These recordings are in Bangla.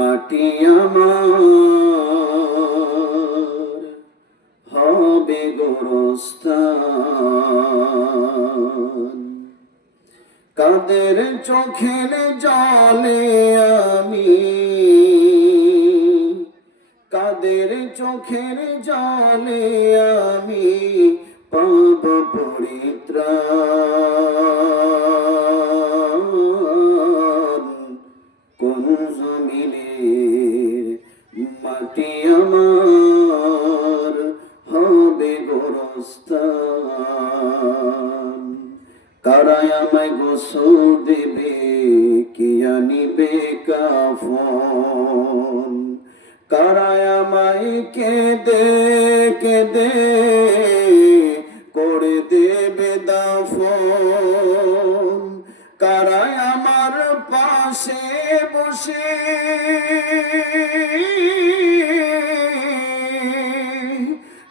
মাটি আমার হবে গোরস্থান। কাদের চোখের জলে আমি, কাদের চোখের জলে আমি পাব পরিত্রাণ। কোন জমিনের মাটি আমার হবে গোরস্থান। কারায় আমায় গোসল দেবে, কে আনিবে কাফন। কারায় আমায় কেঁদে কেঁদে করে দেবে দাফন। কারায় আমার পাশে বসে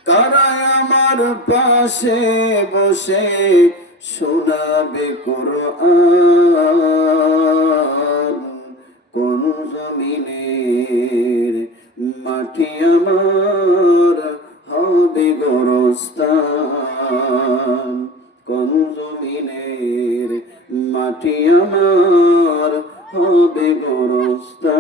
কারায় আমার পাশে বসে শোনাবে কোরআন। কোন জমিনের মাটি আমার হবে গোরস্থান। কোন জমিনের মাটি আমার হবে গোরস্থান।